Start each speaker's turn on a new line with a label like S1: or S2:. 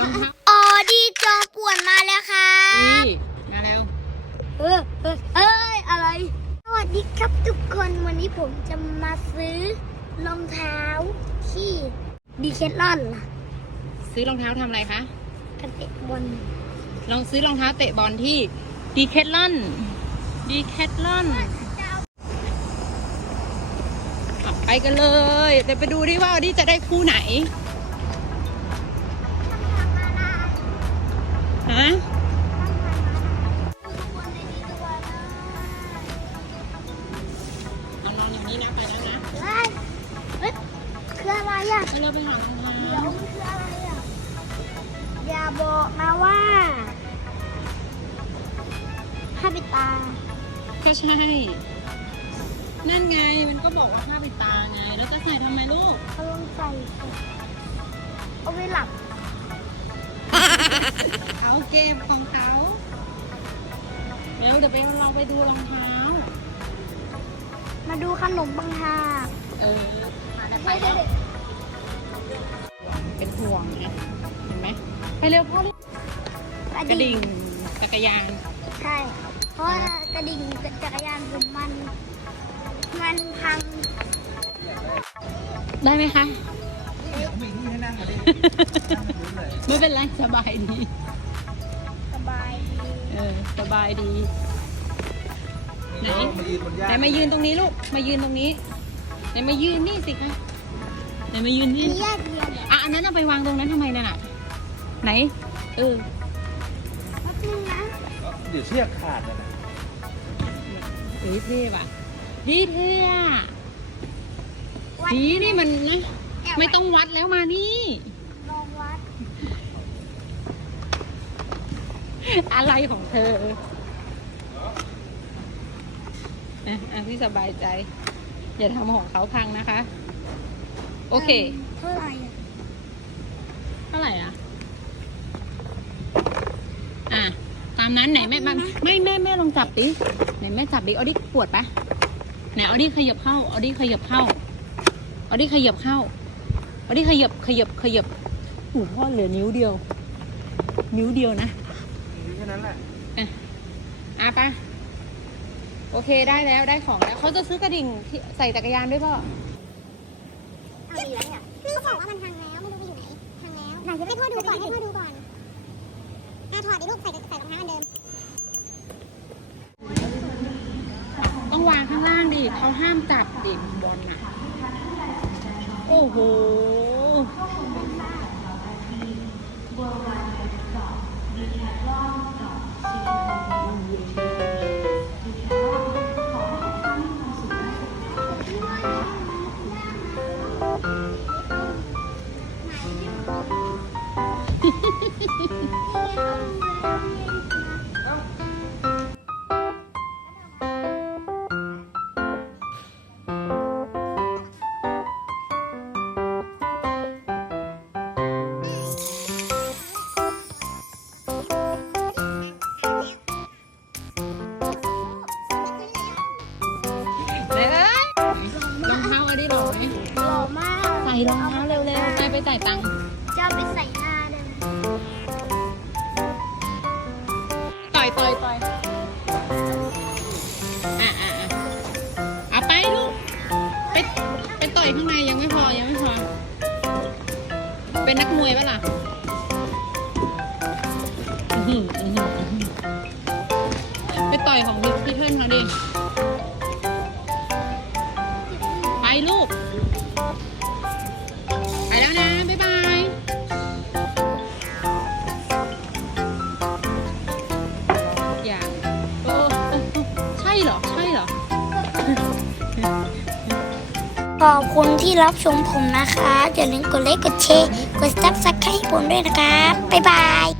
S1: รองเท้า
S2: ออดีจอมป่วนมาแล้วค่ะ
S1: นี่มาแล้ว
S2: เออเออเอ้ยอะไร สวัสดีครับทุกคนวันนี้ผมจะมาซื้อรองเท้าที่ดีเคทลอนล่ะ
S1: ซื้อรองเท้าทำอะไรคะ
S2: กันเตะบอล
S1: ลองซื้อรองเท้าเตะบอลที่ดีแคทลอนดีแคทลอนไปกันเลยเดี๋ยวไปดูดิว่าอดีจะได้คู่ไหน ฮะเอานอนอย่างนี้นะไปแล้วนะ
S2: เฮ้ยเฮ้ยคืออะไรอะ
S1: ไปเราไปหารองเท้า
S2: เดี๋ยวมันคืออะไรอะ อย่าบอกนะว่าผ้าปิดตา
S1: ก็ใช่ นั่นไงมันก็บอกว่าผ้าปิดตาไง แล้วจะใส่ทำไมลูก
S2: เขาลงใส่เอาไว้หลับ
S1: เขาเกมของเขาเร็วเดี๋ยวไปเราไปดูรองเท้า
S2: มาดูขนมบางฮา
S1: เออเป็นห่วงนะเห็นไหมไปเร็วพ่อลูก
S2: กระ
S1: กระ
S2: ดิ่
S1: ดิ่
S2: ง
S1: งจักรยาน
S2: ใช่ เพราะว่ากระดิ่งจักรยานผมมัน มันพัง
S1: ได้ไหมคะ ไม่เป็นไรสบายดี
S2: สบายดี
S1: เออสบายดี ไหน
S3: มายืนบนหญ้า
S1: ไหนมายืนตรงนี้ลูก มายืนตรงนี้ ไหนมายืนนี่สิคะ ไหนมายืน
S2: อัน
S1: นี่
S2: นี้แยกเรียนเหรอ
S1: อะอันนั้นเอาไปวางตรงนั้นทำไมนั่นอะ ไหน เออ
S2: แป๊บนึงนะ
S3: เดี๋ยวเชือกขาดนะนะ
S1: เฮ้ยเท่ว่ะดีเท่อะ
S2: วัด
S1: ดีนี่มันนะ
S2: แวัด
S1: ไม่ต้องวัดแล้วมานี่
S2: ลองวัด
S1: อะไรของเธออะอะพี่สบายใจ อย่าทำของเขาพังนะคะ โอเค
S2: เท่าไหร่อะ
S1: เท่าไหร่อะ อะ ตามนั้นไหนแม่มาไม่แม่แม่ลองจับดิไหนแม่จับดิเอาดิปวดปะไหนเอาดิขยับเข้าเอาดิขยับเข้าเอาดิขยับเข้า เอาดิขยับขยับขยับหูพ่อเหลือนิ้วเดียว นิ้วเดียวนะ
S3: มีแค่นั้นแหละ
S1: อะปะโอเคได้แล้วได้ของแล้วเขาจะซื้อกระดิ่งที่ใส่จักรยานด้วยป่ะ
S2: เอาดีแล้วเนี่ยเขาบอกว่ามันพังแล้วไม่รู้ไปอยู่ไหนพังแล้วไหนจะให้พ่อดูก่อนให้พ่อดูก่อนอะถอดดิลูกใส่ใส่รองเท้าอันเดิม
S1: ต้องวางข้างล่างดิเขาห้ามจับดิบอลน่ะ โอ้โห ห
S2: ล่อมาก
S1: ใส่รองเท้าเร็วๆไปไปจ่ายตังค์
S2: จะเอาไปใส่หน้าเดิม
S1: ต่อยต่อยต่อยอะอะอะเอาไปลูกไปไปต่อยข้างในยังไม่พอยังไม่พอ เป็นนักมวยปะล่ะไปต่อยของพี่เทิร์นเขาดิ
S2: ขอบคุณที่รับชมผมนะคะ อย่าลืมกดไลค์กดแชร์กดซับสไครต์ให้ผมด้วยนะครับ บ๊ายบาย